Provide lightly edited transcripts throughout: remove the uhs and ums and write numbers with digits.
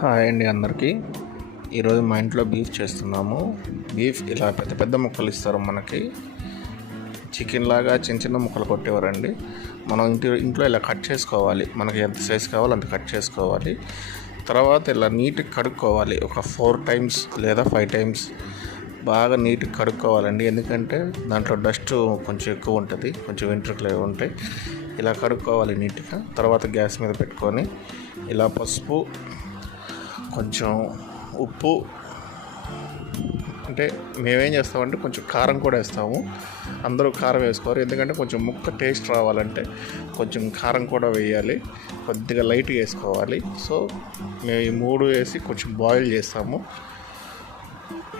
Hi అండి అందరికీ. ఈరోజు మా ఇంట్లో బీఫ్ చేస్తున్నాము. బీఫ్ ఇలా పెద్ద పెద్ద ముక్కలు ఇస్తారు మనకి. చికెన్ లాగా చిన్న చిన్న ముక్కలు కొట్టేవారండి. మనం ఇంట్లో ఇలా కట్ చేసుకోవాలి. మనకి ఎంత సైజ్ కావాలో అంత కట్ చేసుకోవాలి. తర్వాత ఇలా నీట్గా కడుక్కోవాలి. ఒక 4 టైమ్స్ లేదా 5 టైమ్స్ బాగా నీట్గా కడుక్కోవాలండి. ఎందుకంటే దాంట్లో డస్ట్ కొంచెం ఎక్కువ ఉంటుంది, కొంచెం వెంట్రుకలు ఉంటాయి. ఇలా కడుక్కోవాలి నీట్గా. తర్వాత గ్యాస్ మీద పెట్టుకొని ఇలా పసుపు, కొంచెం ఉప్పు, అంటే మేమేం చేస్తామంటే కొంచెం కారం కూడా వేస్తాము. అందరూ కారం వేసుకోరు, ఎందుకంటే కొంచెం ముక్క టేస్ట్ రావాలంటే కొంచెం కారం కూడా వేయాలి. కొద్దిగా లైట్గా వేసుకోవాలి. సో మేము ఈ 3 వేసి కొంచెం బాయిల్ చేస్తాము.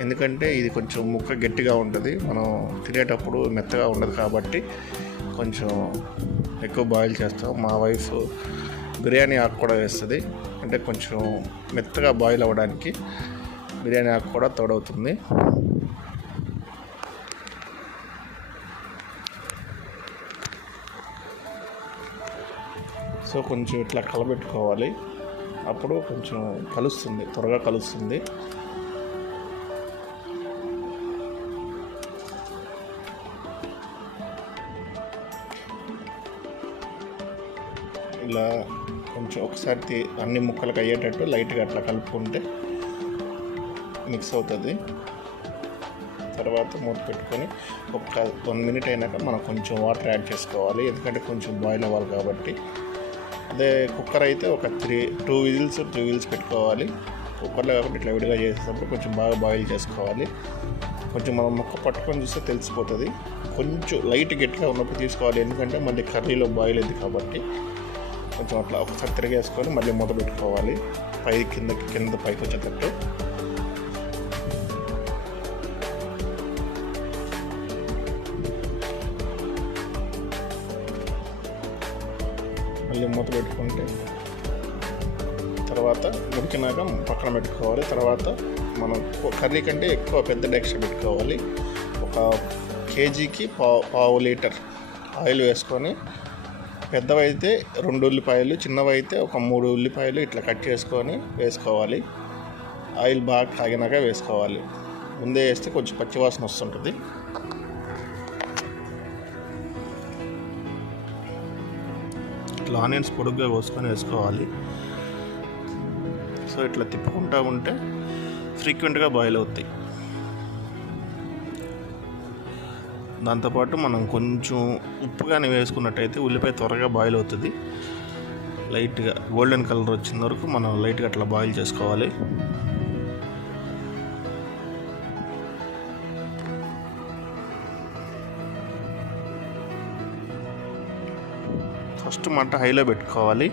ఎందుకంటే ఇది కొంచెం ముక్క గట్టిగా ఉంటుంది, మనం తినేటప్పుడు మెత్తగా ఉండదు కాబట్టి కొంచెం ఎక్కువ బాయిల్ చేస్తాం. మా వైఫ్ బిర్యానీ ఆకు కూడా వేస్తుంది, అంటే కొంచెం మెత్తగా బాయిల్ అవ్వడానికి బిర్యానీ ఆకు కూడా తోడవుతుంది. సో కొంచెం ఇట్లా కలబెట్టుకోవాలి, అప్పుడు కొంచెం కలుస్తుంది, త్వరగా కలుస్తుంది. ఇలా కొంచెం ఒకసారి అన్ని ముక్కలకు అయ్యేటట్టు లైట్గా అట్లా కలుపుకుంటే మిక్స్ అవుతుంది. తర్వాత మూత పెట్టుకొని ఒక 1 మినిట్ అయినాక మనం కొంచెం వాటర్ యాడ్ చేసుకోవాలి, ఎందుకంటే కొంచెం బాయిల్ అవ్వాలి కాబట్టి. అదే కుక్కర్ అయితే ఒక 2 విజిల్స్ పెట్టుకోవాలి. కుక్కర్లో కాకుండా ఇట్లా విడిగా చేసేటప్పుడు కొంచెం బాగా బాయిల్ చేసుకోవాలి. కొంచెం మనం ముక్క పట్టుకొని చూస్తే తెలిసిపోతుంది. కొంచెం లైట్ గట్టిగా ఉన్నప్పుడు తీసుకోవాలి, ఎందుకంటే మళ్ళీ కర్రీలో బాయిల్ అయింది కాబట్టి. కొంచెం అట్లా ఒకసారి తిరిగేసుకొని మళ్ళీ మూత పెట్టుకోవాలి, కింద పైకి వచ్చేటట్టు. మళ్ళీ మూత పెట్టుకుంటే తర్వాత ఉడికినాక పక్కన పెట్టుకోవాలి. తర్వాత మనం కర్రీ కంటే ఎక్కువ పెద్ద డెక్ష పెట్టుకోవాలి. ఒక కేజీకి పావు లీటర్ ఆయిల్ వేసుకొని, పెద్దవైతే 2 ఉల్లిపాయలు, చిన్నవైతే ఒక 3 ఉల్లిపాయలు ఇట్లా కట్ చేసుకొని వేసుకోవాలి. ఆయిల్ బాగా కాగినాక వేసుకోవాలి. ముందే వేస్తే కొంచెం పచ్చివాసన వస్తుంటుంది. ఇట్లా ఆనియన్స్ పొడుగ్గా కోసుకొని వేసుకోవాలి. సో ఇట్లా తిప్పుకుంటూ ఉంటే ఫ్రీక్వెంట్గా బాయిల్ అవుతాయి. దాంతోపాటు మనం కొంచెం ఉప్పు కానీ వేసుకున్నట్టయితే ఉల్లిపాయ త్వరగా బాయిల్ అవుతుంది. లైట్గా గోల్డెన్ కలర్ వచ్చిన వరకు మనం లైట్గా అట్లా బాయిల్ చేసుకోవాలి. ఫస్ట్ మంట హైలో పెట్టుకోవాలి,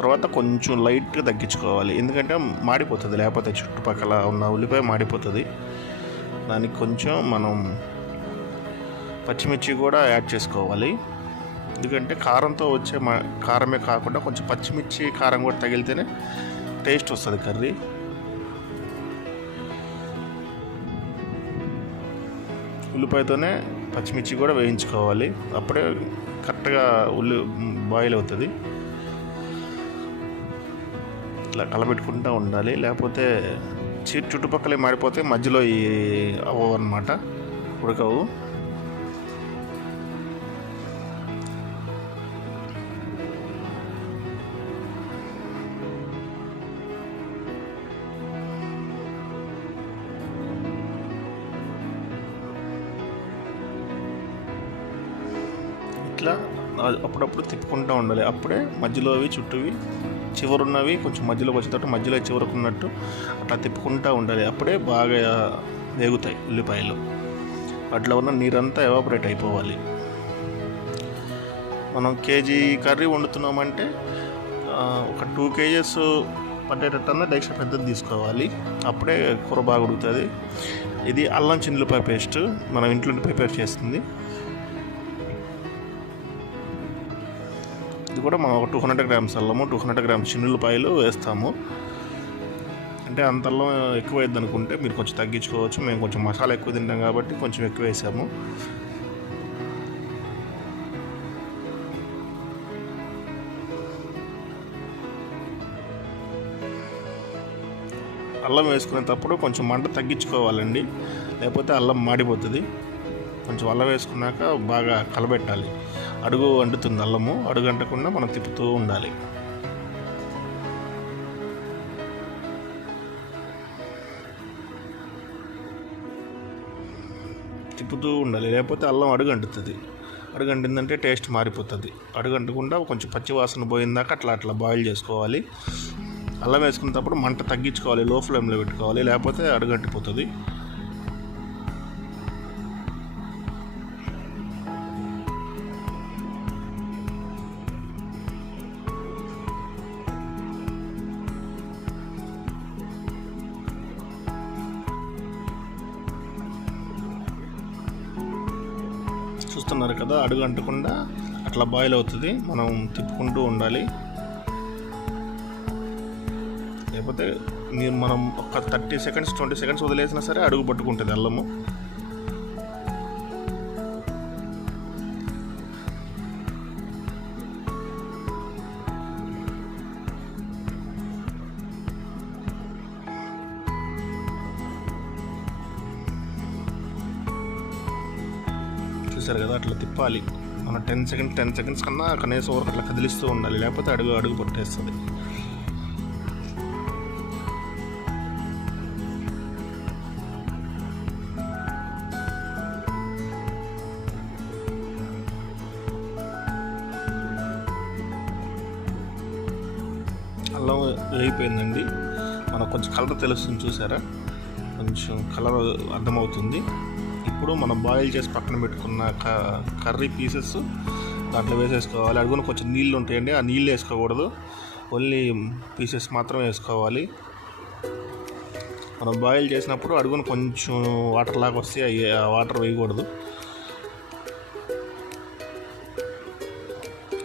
తర్వాత కొంచెం లైట్గా తగ్గించుకోవాలి, ఎందుకంటే మాడిపోతుంది, లేకపోతే చుట్టుపక్కల ఉన్న ఉల్లిపాయ మాడిపోతుంది. దానికి కొంచెం మనం పచ్చిమిర్చి కూడా యాడ్ చేసుకోవాలి, ఎందుకంటే కారంతో వచ్చే కారమే కాకుండా కొంచెం పచ్చిమిర్చి కారం కూడా తగిలితేనే టేస్ట్ వస్తుంది కర్రీ. ఉల్లిపాయతోనే పచ్చిమిర్చి కూడా వేయించుకోవాలి, అప్పుడే కరెక్ట్గా బాయిల్ అవుతుంది. ఇట్లా కలబెట్టుకుంటూ ఉండాలి, లేకపోతే చుట్టుపక్కల మాడిపోతే మధ్యలో అవ్వవు అన్నమాట, ఉడకవు. ఇట్లా అప్పుడప్పుడు తిప్పుకుంటూ ఉండాలి, అప్పుడే మధ్యలో చుట్టూవి చివరున్నవి కొంచెం మధ్యలోకి వచ్చేటట్టు, మధ్యలో చివరకున్నట్టు అట్లా తిప్పుకుంటూ ఉండాలి. అప్పుడే బాగా వేగుతాయి ఉల్లిపాయలు. అట్లా ఉన్న నీరంతా ఎవాపరేట్ అయిపోవాలి. మనం కేజీ కర్రీ వండుతున్నామంటే ఒక 2 kgs పట్టేటట్టన్నా డైరెక్ట్ పెద్దది తీసుకోవాలి, అప్పుడే కూర బాగా ఉడుకుతుంది. ఇది అల్లం చిన్నులపాయ పేస్ట్ మనం ఇంట్లో ప్రిపేర్ చేస్తుంది. ఇది కూడా మనం ఒక 200 grams అల్లము, 200 grams చిన్నులపాయలు వేస్తాము. అంటే అంత అల్లం ఎక్కువ అయింది అనుకుంటే మీరు కొంచెం తగ్గించుకోవచ్చు. మేము కొంచెం మసాలా ఎక్కువ తింటాం కాబట్టి కొంచెం ఎక్కువ వేసాము. అల్లం వేసుకునేటప్పుడు కొంచెం మంట తగ్గించుకోవాలండి, లేకపోతే అల్లం మాడిపోతుంది. కొంచెం అల్లం వేసుకున్నాక బాగా కలబెట్టాలి. అడుగు అంటుతుంది అల్లము, అడుగు అంటకుండా మనం తిప్పుతూ ఉండాలి. లేకపోతే అల్లం అడుగు అంటుతుంది. అడుగు అంటిందంటే టేస్ట్ మారిపోతుంది. అడుగు అంటకుండా కొంచెం పచ్చి వాసన పోయిందాక అట్లా బాయిల్ చేసుకోవాలి. అల్లం వేసుకునేటప్పుడు మంట తగ్గించుకోవాలి, లో ఫ్లేమ్లో పెట్టుకోవాలి, లేకపోతే అడుగు అంటిపోతుంది. చూస్తున్నారు కదా, అడుగు అంటకుండా అట్లా బాయిల్ అవుతుంది. మనం తిప్పుకుంటూ ఉండాలి, లేకపోతే మనం ఒక 30 సెకండ్స్ 20 సెకండ్స్ వదిలేసినా సరే అడుగు పట్టుకుంటుంది అల్లము. చూసారు కదా, అట్లా తిప్పాలి. మనం 10 సెకండ్స్ కన్నా కనీసం వరకు అట్లా కదిలిస్తూ ఉండాలి, లేకపోతే అడుగు పట్టేస్తుంది. అల్లం వేగిపోయిందండి. మనకు కొంచెం కలర్ తెలుస్తుంది, చూసారా, కొంచెం కలర్ అర్థమవుతుంది. ఇప్పుడు మనం బాయిల్ చేసి పక్కన పెట్టుకున్న కర్రీ పీసెస్ దాంట్లో వేసేసుకోవాలి. అడుగున కొంచెం నీళ్ళు ఉంటాయండి, ఆ నీళ్ళు వేసుకోకూడదు, ఓన్లీ పీసెస్ మాత్రం వేసుకోవాలి. మనం బాయిల్ చేసినప్పుడు అడుగున కొంచెం వాటర్ లాగా వస్తే ఆ వాటర్ వేయకూడదు.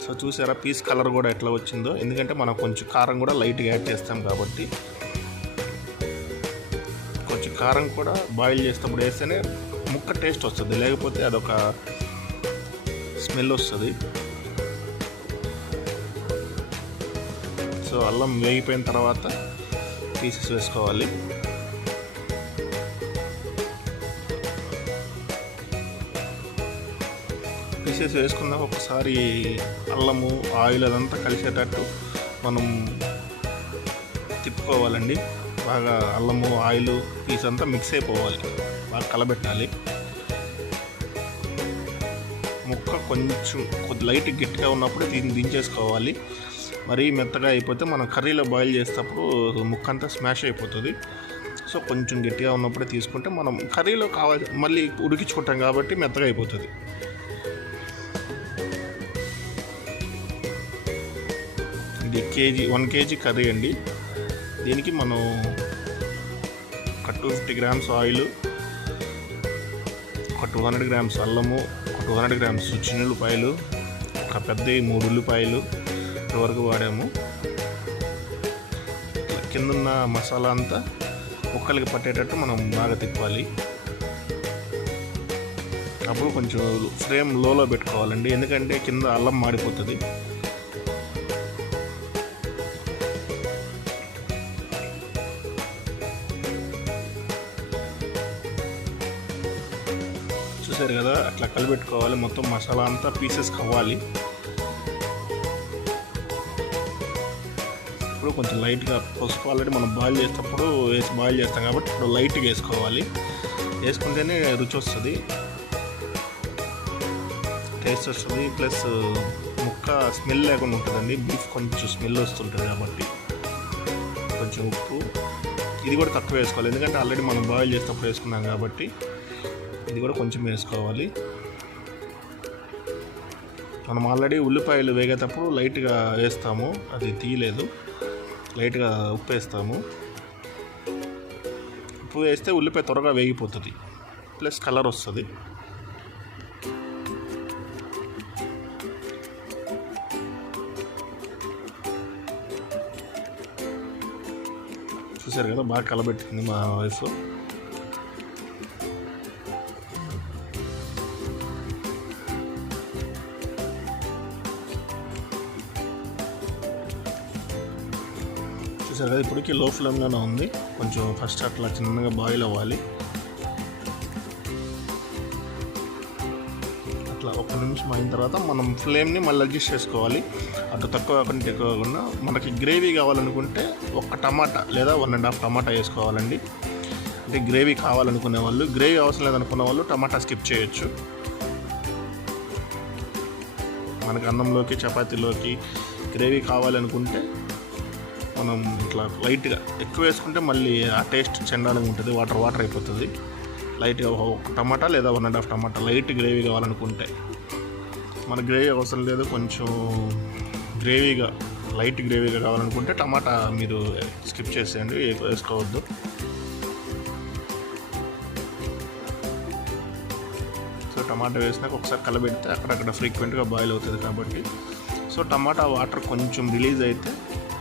సో చూసారా పీస్ కలర్ కూడా ఎట్లా వచ్చిందో, ఎందుకంటే మనం కొంచెం కారం కూడా లైట్గా యాడ్ చేస్తాం కాబట్టి. కొంచెం కారం కూడా బాయిల్ చేసేటప్పుడు వేస్తేనే ముక్క టేస్ట్ వస్తుంది, లేకపోతే అదొక స్మెల్ వస్తుంది. సో అల్లం వేగిపోయిన తర్వాత పీసెస్ వేసుకోవాలి. పీసెస్ వేసుకున్నాక ఒకసారి అల్లము ఆయిల్ అదంతా కలిసేటట్టు మనం తిప్పుకోవాలండి. బాగా అల్లము ఆయిల్ పీస్ అంతా మిక్స్ అయిపోవాలి, బాగా కలబెట్టాలి. ముక్క కొంచెం లైట్ గట్టిగా ఉన్నప్పుడు దీన్ని దించేసుకోవాలి. మరీ మెత్తగా అయిపోతే మనం కర్రీలో బాయిల్ చేసేటప్పుడు ముక్క అంతా స్మాష్ అయిపోతుంది. సో కొంచెం గట్టిగా ఉన్నప్పుడే తీసుకుంటే మనం కర్రీలో మళ్ళీ ఉడికించుకుంటాం కాబట్టి మెత్తగా అయిపోతుంది. ఇది 1 కేజీ కర్రీ అండి. దీనికి మనం ఒక 250 గ్రామ్స్ ఆయిల్, ఒక 200 గ్రామ్స్ అల్లము, ఒక 200 గ్రామ్స్ చిన్నుల్లిపాయలు, ఒక పెద్ద 3 ఉల్లిపాయలు వరకు వాడాము. కిందున్న మసాలా అంతా ముక్కలకి పట్టేటట్టు మనం బాగా తిప్పాలి. అప్పుడు కొంచెం ఫ్లేమ్ లోలో పెట్టుకోవాలండి, ఎందుకంటే కింద అల్లం మాడిపోతుంది. చూసారు కదా, అట్లా కలిపెట్టుకోవాలి. మొత్తం మసాలా అంతా పీసెస్ కావాలి. ఇప్పుడు కొంచెం లైట్గా పసుపు ఆల్రెడీ మనం బాయిల్ చేసేటప్పుడు బాయిల్ చేస్తాం కాబట్టి ఇప్పుడు లైట్గా వేసుకోవాలి. వేసుకుంటేనే రుచి వస్తుంది, టేస్ట్ వస్తుంది, ప్లస్ ముక్క స్మెల్ లేకుండా ఉంటుందండి. బీఫ్ కొంచెం స్మెల్ వస్తుంటుంది కాబట్టి కొంచెం ఉప్పు ఇది కూడా తక్కువ వేసుకోవాలి, ఎందుకంటే ఆల్రెడీ మనం బాయిల్ చేసేటప్పుడు వేసుకున్నాం కాబట్టి ఇది కూడా కొంచెం వేసుకోవాలి. మనం ఆల్రెడీ ఉల్లిపాయలు వేగేటప్పుడు లైట్గా వేస్తాము, అది తీయలేదు, లైట్గా ఉప్పు వేస్తాము. ఉప్పు వేస్తే ఉల్లిపాయ త్వరగా వేగిపోతుంది, ప్లస్ కలర్ వస్తుంది. చూసారు కదా, బాగా కలబెట్టుకుంది మా వైఫ్. చూసారు చూసారు కదా, ఇప్పటికీ లో ఫ్లేమ్లోనే ఉంది. కొంచెం ఫస్ట్ అట్లా చిన్నగా బాయిల్ అవ్వాలి. అట్లా 1 నిమిషం అయిన తర్వాత మనం ఫ్లేమ్ని మళ్ళీ అడ్జస్ట్ చేసుకోవాలి. అటు తక్కువ కాకుండా ఎక్కువ కాకుండా. మనకి గ్రేవీ కావాలనుకుంటే 1 టమాటా లేదా 1.5 టమాటా వేసుకోవాలండి. అంటే గ్రేవీ కావాలనుకునే వాళ్ళు, గ్రేవీ అవసరం లేదనుకునే వాళ్ళు టమాటా స్కిప్ చేయొచ్చు. మనకి అన్నంలోకి చపాతీలోకి గ్రేవీ కావాలనుకుంటే మనం ఇట్లా లైట్గా ఎక్కువ వేసుకుంటే మళ్ళీ ఆ టేస్ట్ చండాలంగా ఉంటుంది, వాటర్ అయిపోతుంది. లైట్గా 1 టమాటా లేదా 1.5 టమాటా లైట్ గ్రేవీ కావాలనుకుంటే. మన గ్రేవీ అవసరం లేదు, కొంచెం గ్రేవీగా లైట్ గ్రేవీగా కావాలనుకుంటే టమాటా మీరు స్కిప్ చేసేయండి, వేసుకోవద్దు. సో టమాటా వేసినాక ఒకసారి కలబెడితే అక్కడక్కడ ఫ్రీక్వెంట్గా బాయిల్ అవుతుంది కాబట్టి. సో టమాటా వాటర్ కొంచెం రిలీజ్ అయితే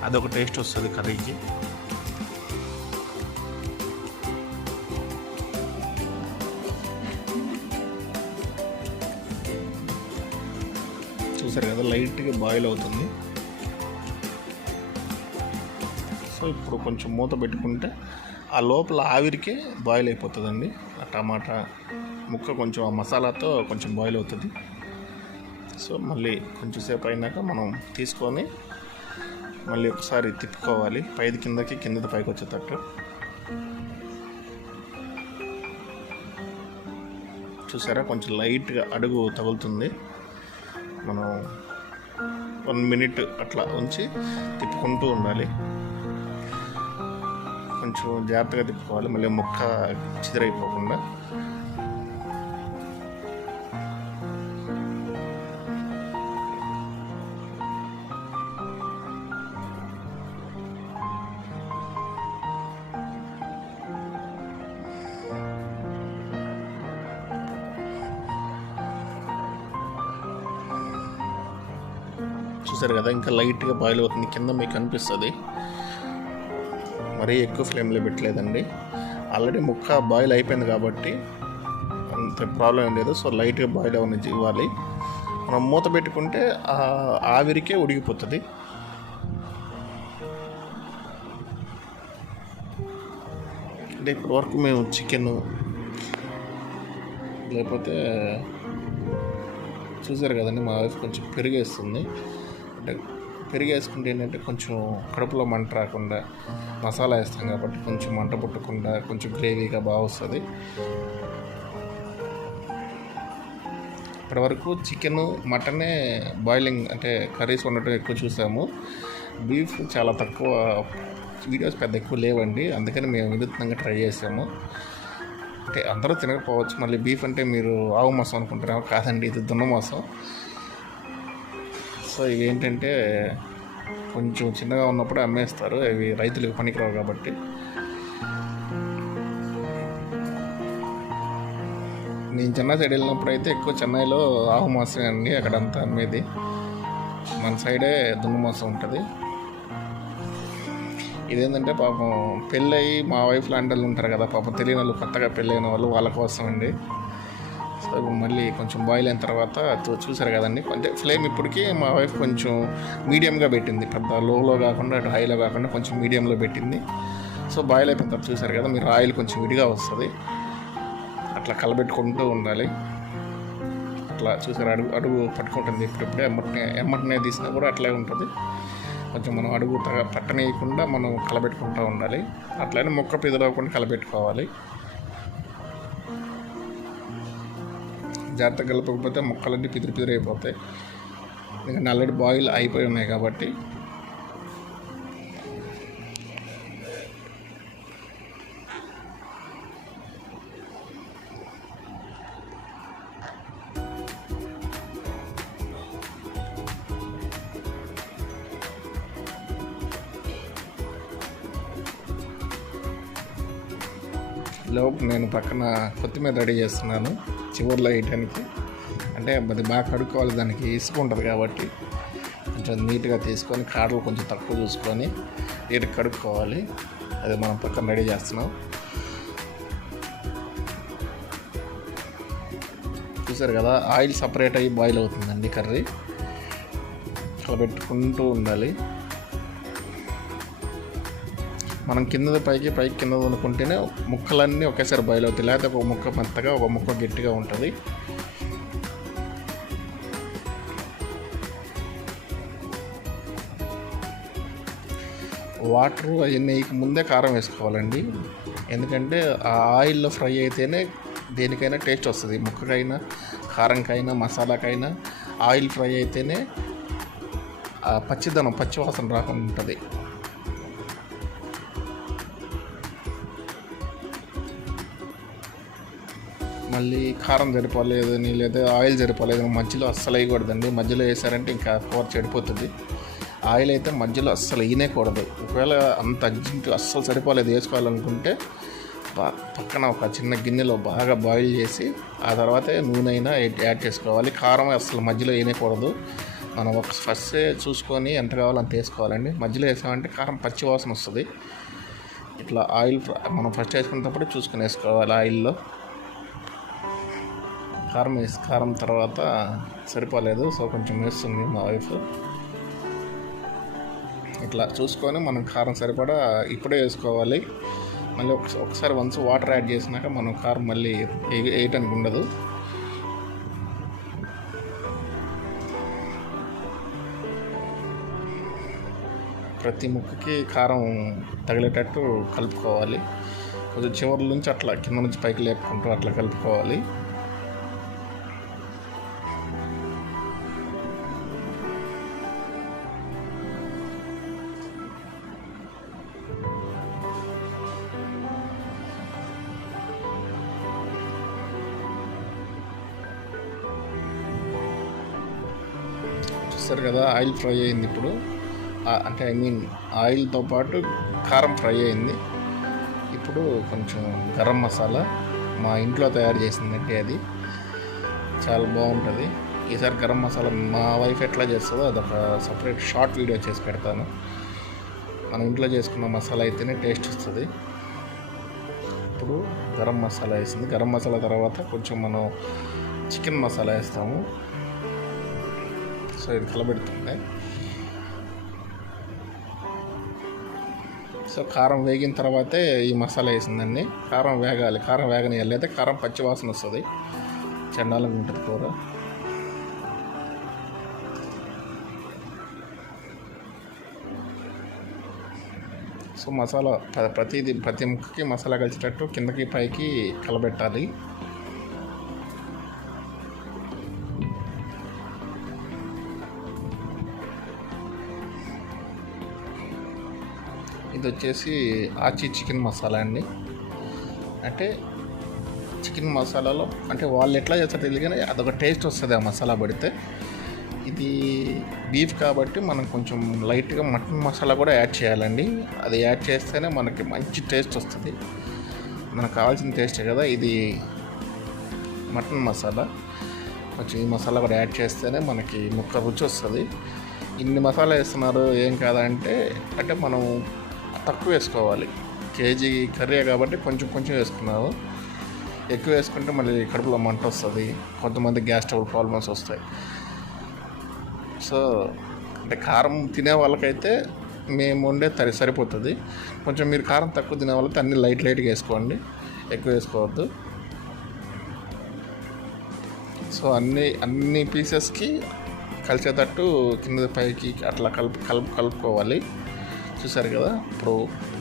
అదొక టేస్ట్ వస్తుంది కర్రీకి. చూసారు కదా, లైట్గా బాయిల్ అవుతుంది. సో ఇప్పుడు కొంచెం మూత పెట్టుకుంటే ఆ లోపల ఆవిరికే బాయిల్ అయిపోతుందండి. ఆ టమాటా ముక్క కొంచెం ఆ మసాలాతో కొంచెం బాయిల్ అవుతుంది. సో మళ్ళీ కొంచెం సేపు అయినాక మనం తీసుకొని మళ్ళీ ఒకసారి తిప్పుకోవాలి, పైది కిందకి కిందది పైకి వచ్చేటట్టు. చూసారా, కొంచెం లైట్గా అడుగు తగులుతుంది. మనం 1 మినిట్ అట్లా ఉంచి తిప్పుకుంటూ ఉండాలి. కొంచెం జాగ్రత్తగా తిప్పుకోవాలి, మళ్ళీ ముక్క చిదిరైపోకుండా. చూసారు కదా, ఇంకా లైట్గా బాయిల్ అవుతుంది. కింద మీకు కనిపిస్తుంది, మరీ ఎక్కువ ఫ్లేమ్లో పెట్టలేదండి. ఆల్రెడీ ముక్క బాయిల్ అయిపోయింది కాబట్టి అంత ప్రాబ్లం ఏం లేదు. సో లైట్గా బాయిల్ ఇవ్వాలి. మనం మూత పెట్టుకుంటే ఆవిరికే ఉడికిపోతుంది. అంటే ఇప్పటి వరకు మేము చికెను లేకపోతే చూసారు కదండి, మా వైఫ్ కొంచెం పెరిగేస్తుంది. అంటే పెరిగేసుకుంటే ఏంటంటే కొంచెం కడుపులో మంట రాకుండా, మసాలా వేస్తాం కాబట్టి కొంచెం మంట పుట్టకుండా కొంచెం గ్రేవీగా బాగా వస్తుంది. ఇప్పటివరకు చికెను మటనే బాయిలింగ్ అంటే కర్రీస్ వండటం ఎక్కువ చూసాము. బీఫ్ చాలా తక్కువ, వీడియోస్ పెద్ద ఎక్కువ లేవండి. అందుకని మేము వినూత్నంగా ట్రై చేసాము. అంటే అందరూ తినకపోవచ్చు. మళ్ళీ బీఫ్ అంటే మీరు ఆవు మాంసం అనుకుంటారేమో, కాదండి, ఇది దున్న మాంసం. సో ఇవి ఏంటంటే కొంచెం చిన్నగా ఉన్నప్పుడు అమ్మేస్తారు, అవి రైతులకు పనికిరావు కాబట్టి. నేను చెన్నై సైడ్ వెళ్ళినప్పుడు అయితే ఎక్కువ చెన్నైలో ఆవు మాంసం అండి అక్కడంతా అమ్మేది. మన సైడే దున్న మాంసం ఉంటుంది. ఇదేంటంటే పాపం పెళ్ళయి మా వైఫ్ లాంటి వాళ్ళు ఉంటారు కదా, పాపం తెలియని వాళ్ళు, కొత్తగా పెళ్ళైన వాళ్ళు, వాళ్ళ కోసం అండి. సో మళ్ళీ కొంచెం బాయిల్ అయిన తర్వాత చూసారు కదండి. అంటే ఫ్లేమ్ ఇప్పటికీ మా వైఫ్ కొంచెం మీడియంగా పెట్టింది, పెద్ద లోలో కాకుండా అటు హైలో కాకుండా కొంచెం మీడియంలో పెట్టింది. సో బాయిల్ అయిపోయిన తర్వాత చూసారు కదా, మీరు ఆయిల్ కొంచెం విడిగా వస్తుంది, అట్లా కలబెట్టుకుంటూ ఉండాలి. అట్లా చూసారు, అడుగు పట్టుకుంటుంది. ఇప్పుడిప్పుడే ఎమ్మటనే తీసినా కూడా అట్లే ఉంటుంది. కొంచెం మనం అడుగు పట్టనేయకుండా మనం కలబెట్టుకుంటూ ఉండాలి. అట్లనే ముక్క పిదలవకుండా కలబెట్టుకోవాలి. జాగ్రత్తగా కలపకపోతే ముక్కలన్నీ పిదిరైపోతాయి. ఎందుకంటే ఆల్రెడీ బాయిల్ అయిపోయి ఉన్నాయి కాబట్టి. లోపు నేను పక్కన కొత్తిమీర రెడీ చేస్తున్నాను చివర్లో వేయడానికి. అంటే అది బాగా కడుక్కోవాలి, దానికి ఇసుక ఉంటుంది కాబట్టి కొంచెం నీట్గా తీసుకొని కాడలు కొంచెం తక్కువ చూసుకొని నీట్గా కడుక్కోవాలి. అది మనం పక్కన రెడీ చేస్తున్నాం. చూసారు కదా, ఆయిల్ సపరేట్ అయ్యి బాయిల్ అవుతుందండి కర్రీ. అలా పెట్టుకుంటూ ఉండాలి. మనం కిందది పైకి పైకి కింద అనుకుంటేనే ముక్కలన్నీ ఒకేసారి బాయిల్ అవుతాయి, లేకపోతే ఒక ముక్క మెత్తగా ఒక ముక్క గట్టిగా ఉంటుంది. వాటర్ అవన్నీ ముందే కారం వేసుకోవాలండి, ఎందుకంటే ఆ ఆయిల్లో ఫ్రై అయితేనే దేనికైనా టేస్ట్ వస్తుంది. ముక్కకైనా కారంకైనా మసాలాకైనా ఆయిల్ ఫ్రై అయితేనే పచ్చి వాసన రాకుండా ఉంటుంది. మళ్ళీ కారం సరిపోలేదని లేదా ఆయిల్ సరిపోలేదని మధ్యలో అస్సలు వేయకూడదండి. మధ్యలో వేసారంటే ఇంకా కూర చెడిపోతుంది. ఆయిల్ అయితే మధ్యలో అస్సలు వేయకూడదు. ఒకవేళ అంత అర్జెంట్ అస్సలు సరిపోలేదు వేసుకోవాలనుకుంటే పక్కన ఒక చిన్న గిన్నెలో బాగా బాయిల్ చేసి ఆ తర్వాతే నూనె అయినా యాడ్ చేసుకోవాలి. కారం అస్సలు మధ్యలో వేయకూడదు. మనం ఫస్ట్ చూసుకొని ఎంత కావాలో అంత వేసుకోవాలండి. మధ్యలో వేసామంటే కారం పచ్చి వాసన వస్తుంది. ఇట్లా ఆయిల్ మనం ఫస్ట్ వేసుకునేటప్పుడు చూసుకొని వేసుకోవాలి. ఆయిల్లో కారం తర్వాత సరిపోలేదు, సో కొంచెం వేస్తుంది మా వైఫ్. ఇట్లా చూసుకొని మనం కారం సరిపడా ఇప్పుడే వేసుకోవాలి. మళ్ళీ ఒకసారి వన్స్ వాటర్ యాడ్ చేసినాక మనం కారం మళ్ళీ వేయటానికి ఉండదు. ప్రతి ముక్కకి కారం తగిలేటట్టు కలుపుకోవాలి. కొంచెం చివరి నుంచి అట్లా కింద నుంచి పైకి లేపుకుంటూ అట్లా కలుపుకోవాలి. చూస్తారు కదా, ఆయిల్ ఫ్రై అయింది ఇప్పుడు. అంటే ఆయిల్తో పాటు కారం ఫ్రై అయింది. ఇప్పుడు కొంచెం గరం మసాలా మా ఇంట్లో తయారు చేసిందంటే అది చాలా బాగుంటుంది. ఈసారి గరం మసాలా మా వైఫ్ ఎట్లా చేస్తుందో అదొక సపరేట్ షార్ట్ వీడియో చేసి పెడతాను. మన ఇంట్లో చేసుకున్న మసాలా అయితేనే టేస్ట్ వస్తుంది. ఇప్పుడు గరం మసాలా వేసింది. గరం మసాలా తర్వాత కొంచెం మనం చికెన్ మసాలా వేస్తాము. సో ఇది కలబెడుతుంది. సో కారం వేగిన తర్వాతే ఈ మసాలా వేసిందండి. కారం వేగాలి, కారం వేగనియాలి, అయితే కారం పచ్చి వాసన వస్తుంది, చండాలంగా ఉంటుంది కూర. సో మసాలా ప్రతి ముక్కకి మసాలా కలిసేటట్టు కిందకి పైకి కలబెట్టాలి. ఇది వచ్చేసి ఆచి చికెన్ మసాలా అండి. అంటే చికెన్ మసాలాలో అంటే వాళ్ళు ఎట్లా చేస్తారో తెలియదు కానీ అదొక టేస్ట్ వస్తుంది ఆ మసాలా పడితే. ఇది బీఫ్ కాబట్టి మనం కొంచెం లైట్గా మటన్ మసాలా కూడా యాడ్ చేయాలండి. అది యాడ్ చేస్తేనే మనకి మంచి టేస్ట్ వస్తుంది. మనకు కావాల్సిన టేస్టే కదా ఇది మటన్ మసాలా. కొంచెం ఈ మసాలా కూడా యాడ్ చేస్తేనే మనకి ముక్క రుచి వస్తుంది. ఇన్ని మసాలా వేస్తున్నారు ఏం కాదంటే అంటే మనం తక్కువ వేసుకోవాలి. కేజీ కర్రీ కాబట్టి కొంచెం వేసుకున్నాను. ఎక్కువ వేసుకుంటే మళ్ళీ కడుపులో మంట వస్తుంది, కొంతమంది గ్యాస్ ట్రబుల్ ప్రాబ్లమ్స్ వస్తాయి. సో అంటే కారం తినే వాళ్ళకైతే మేము వండే సరిపోతుంది. కొంచెం మీరు కారం తక్కువ తినే వాళ్ళకి అన్నీ లైట్గా వేసుకోండి, ఎక్కువ వేసుకోవద్దు. సో అన్ని పీసెస్కి కలిసేటట్టు కింద పైకి అట్లా కలుపుకోవాలి. చూసారు కదా, ఇప్పుడు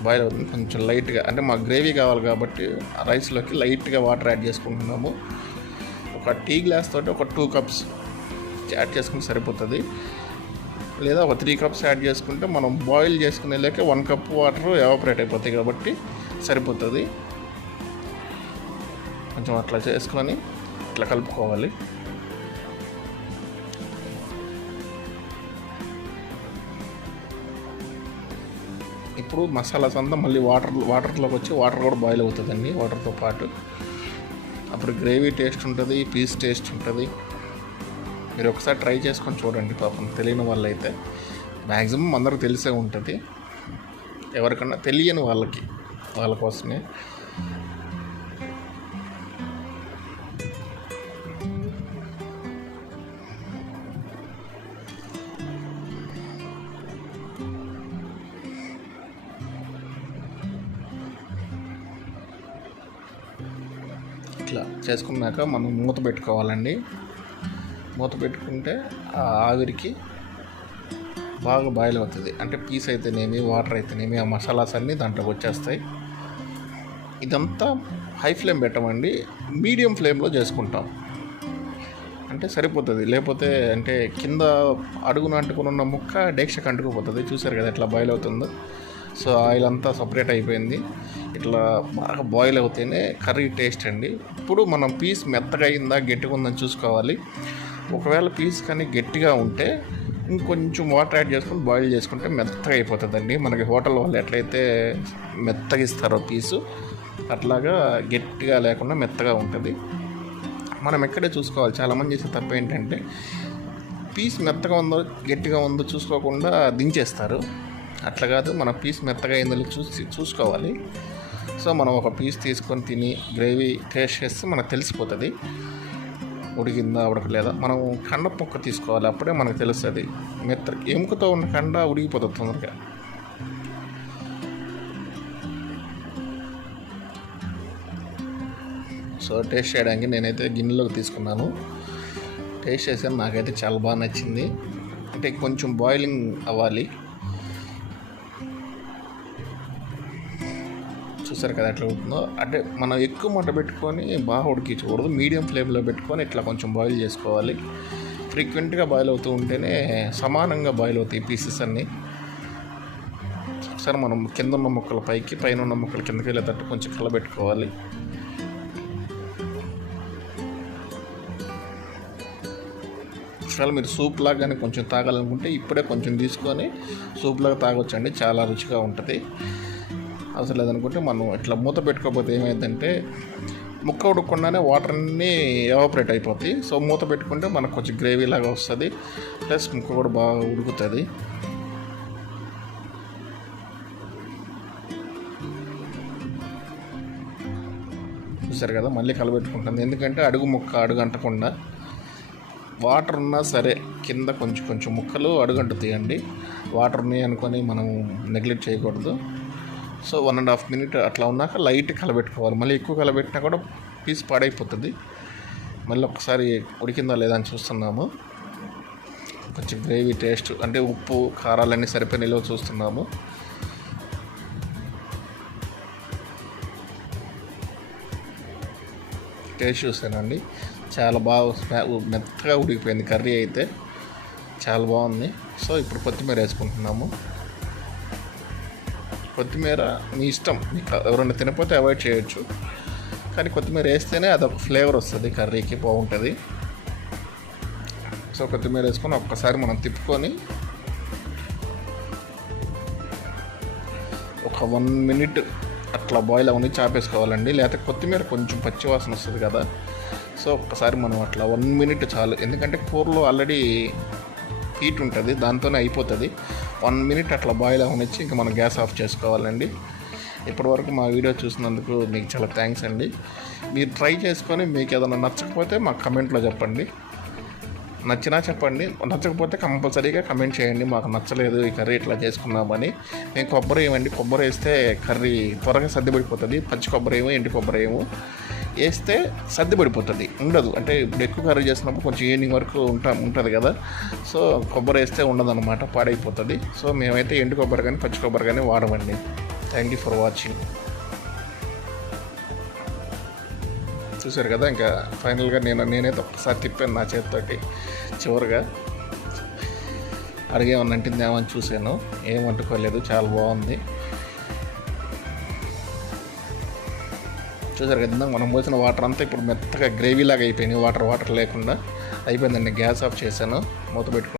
బాయిల్ అవుతుంది. కొంచెం లైట్గా అంటే మాకు గ్రేవీ కావాలి కాబట్టి రైస్లోకి లైట్గా వాటర్ యాడ్ చేసుకుంటున్నాము. ఒక టీ గ్లాస్ తోటి ఒక 2 cups యాడ్ చేసుకుంటే సరిపోతుంది. లేదా ఒక 3 cups యాడ్ చేసుకుంటే మనం బాయిల్ చేసుకునే లేక 1 cup వాటర్ ఎవాపరేట్ అయిపోతాయి కాబట్టి సరిపోతుంది. కొంచెం అట్లా చేసుకొని ఇట్లా కలుపుకోవాలి. ఇప్పుడు మసాలాస్ అంతా మళ్ళీ వాటర్లోకి వచ్చి వాటర్ కూడా బాయిల్ అవుతుందండి వాటర్తో పాటు. అప్పుడు గ్రేవీ టేస్ట్ ఉంటుంది, పీస్ టేస్ట్ ఉంటుంది. మీరు ఒకసారి ట్రై చేసుకొని చూడండి. పాపం తెలియని వాళ్ళైతే మ్యాక్సిమం అందరికి తెలిసే ఉంటుంది. ఎవరికన్నా తెలియని వాళ్ళ కోసమే. ఇట్లా చేసుకున్నాక మనం మూత పెట్టుకోవాలండి. మూత పెట్టుకుంటే ఆ ఆవిరికి బాగా బాయిల్ అవుతుంది. అంటే పీస్ అయితేనేమి, వాటర్ అయితేనేమి, ఆ మసాలాస్ అన్నీ దాంట్లోకి వచ్చేస్తాయి. ఇదంతా హై ఫ్లేమ్ పెట్టమండి, మీడియం ఫ్లేమ్లో చేసుకుంటాం అంటే సరిపోతుంది. లేకపోతే అంటే కింద అడుగున అంటుకుని ఉన్న ముక్క డేక్షకు అంటుకుపోతుంది. చూసారు కదా ఎట్లా బాయిల్ అవుతుందో. సో ఆయిల్ అంతా సపరేట్ అయిపోయింది. ఇట్లా బాగా బాయిల్ అవుతేనే కర్రీ టేస్ట్ అండి. ఇప్పుడు మనం పీస్ మెత్తగా అయిందా గట్టిగా ఉందని చూసుకోవాలి. ఒకవేళ పీస్ కానీ గట్టిగా ఉంటే ఇంకొంచెం వాటర్ యాడ్ చేసుకొని బాయిల్ చేసుకుంటే మెత్తగా అయిపోతుందండి. మనకి హోటల్ వాళ్ళు ఎట్లయితే మెత్తగా ఇస్తారో పీసు అట్లాగా గట్టిగా లేకుండా మెత్తగా ఉంటుంది. మనం ఎక్కడే చూసుకోవాలి. చాలామంది చేసే తప్పు ఏంటంటే పీస్ మెత్తగా ఉందో గట్టిగా ఉందో చూసుకోకుండా దించేస్తారు. అట్లా కాదు, మన పీస్ మెత్తగా అయిందో చూసుకోవాలి. సో మనం ఒక పీస్ తీసుకొని తిని గ్రేవీ టేస్ట్ చేస్తే మనకు తెలిసిపోతుంది ఉడికిందా ఉడకలేదా. మనం కండ ముక్క తీసుకోవాలి, అప్పుడే మనకు తెలుస్తుంది. ఎముకతో ఉన్న కండ ఉడికిపోతుంది తొందరగా. సో టేస్ట్ చేయడానికి నేనైతే గిన్నెలోకి తీసుకున్నాను. టేస్ట్ చేసాను, నాకైతే చాలా బాగా నచ్చింది. అంటే కొంచెం బాయిలింగ్ అవ్వాలి. చూసారు కదా ఎట్లా ఉడుతుందో. అంటే మనం ఎక్కువ మంట పెట్టుకొని బాగా ఉడికించకూడదు, మీడియం ఫ్లేమ్లో పెట్టుకొని ఇట్లా కొంచెం బాయిల్ చేసుకోవాలి. ఫ్రీక్వెంట్గా బాయిల్ అవుతూ ఉంటేనే సమానంగా బాయిల్ అవుతాయి పీసెస్ అన్నీ. ఒకసారి మనం కింద ఉన్న ముక్కలు పైకి, పైన ఉన్న ముక్కలు కిందకి వెళ్ళేటట్టు కొంచెం కలబెట్టుకోవాలి. ఒకవేళ మీరు సూప్ లాగా కానీ కొంచెం తాగాలనుకుంటే ఇప్పుడే కొంచెం తీసుకొని సూప్ లాగా తాగొచ్చండి, చాలా రుచిగా ఉంటుంది. అసలు లేదనుకుంటే మనం ఇట్లా మూత పెట్టుకోకపోతే ఏమైందంటే ముక్క ఉడకకుండానే వాటర్ అన్నీ ఎవాపరేట్ అయిపోతాయి. సో మూత పెట్టుకుంటే మనకు కొంచెం గ్రేవీ లాగా వస్తుంది, ప్లస్ ముక్క కూడా బాగా ఉడుకుతుంది. చూసారు కదా మళ్ళీ కలబెట్టుకుంటుంది, ఎందుకంటే అడుగు ముక్క అడుగంటకుండా. వాటర్ ఉన్నా సరే కింద కొంచెం కొంచెం ముక్కలు అడుగంటుతాయండి. వాటర్ ఉన్నాయి అనుకొని మనం నెగ్లెక్ట్ చేయకూడదు. సో 1.5 minute అట్లా ఉన్నాక లైట్ కలబెట్టుకోవాలి. మళ్ళీ ఎక్కువ కలబెట్టినా కూడా పీస్ పాడైపోతుంది. మళ్ళీ ఒకసారి ఉడికిందా లేదా అని చూస్తున్నాము. కొంచెం గ్రేవీ టేస్ట్ అంటే ఉప్పు కారాలన్నీ సరిపోయినలో చూస్తున్నాము. టేస్ట్ చూసానండి, చాలా బాగా మెత్తగా ఉడికిపోయింది కర్రీ అయితే, చాలా బాగుంది. సో ఇప్పుడు కొత్తిమీర వేసుకుంటున్నాము. కొత్తిమీర మీ ఇష్టం, మీకు ఎవరైనా తినకపోతే అవాయిడ్ చేయొచ్చు, కానీ కొత్తిమీర వేస్తేనే అదొక ఫ్లేవర్ వస్తుంది కర్రీకి, బాగుంటుంది. సో కొత్తిమీర వేసుకొని ఒక్కసారి మనం తిప్పుకొని ఒక 1 minute అట్లా బాయిల్ అవన్నీ చాపేసుకోవాలండి, లేకపోతే కొత్తిమీర కొంచెం పచ్చివాసన వస్తుంది కదా. సో ఒక్కసారి మనం అట్లా 1 minute చాలు, ఎందుకంటే కూరలో ఆల్రెడీ హీట్ ఉంటుంది, దాంతోనే అయిపోతుంది. 1 minute అట్లా బాయిల్ అవనిచ్చి ఇంకా మనం గ్యాస్ ఆఫ్ చేసుకోవాలండి. ఇప్పటివరకు మా వీడియో చూసినందుకు మీకు చాలా థ్యాంక్స్ అండి. మీరు ట్రై చేసుకొని మీకు ఏదైనా నచ్చకపోతే మాకు కమెంట్లో చెప్పండి, నచ్చినా చెప్పండి, నచ్చకపోతే కంపల్సరీగా కమెంట్ చేయండి మాకు నచ్చలేదు ఈ కర్రీ ఇట్లా చేసుకున్నామని. మేము కొబ్బరి వేయమండి, కొబ్బరి వేస్తే కర్రీ త్వరగా సర్దిపడిపోతుంది. పచ్చి కొబ్బరి ఏమో ఎండు కొబ్బరి ఏమో వేస్తే సర్దిపడిపోతుంది, ఉండదు. అంటే ఇప్పుడు ఎక్కువ కర్రీ చేసినప్పుడు కొంచెం ఈవినింగ్ వరకు ఉంటుంది కదా, సో కొబ్బరి వేస్తే ఉండదన్నమాట, పాడైపోతుంది. సో మేమైతే ఎండు కొబ్బరి కానీ పచ్చి కొబ్బరి కానీ వాడమండి. Thank you for watching. చూసారు కదా, ఇంకా ఫైనల్గా నేనైతే ఒక్కసారి తిప్పాను నా చేతితోటి. చివరిగా అడిగేమన్నా అంటిందేమో అని చూశాను, ఏం వండుకోలేదు, చాలా బాగుంది. చూసారు కదా, మనం పోసిన వాటర్ అంతా ఇప్పుడు మెత్తగా గ్రేవీ లాగా అయిపోయినాయి, వాటర్ లేకుండా అయిపోయిందండి. గ్యాస్ ఆఫ్ చేశాను, మూత పెట్టుకుని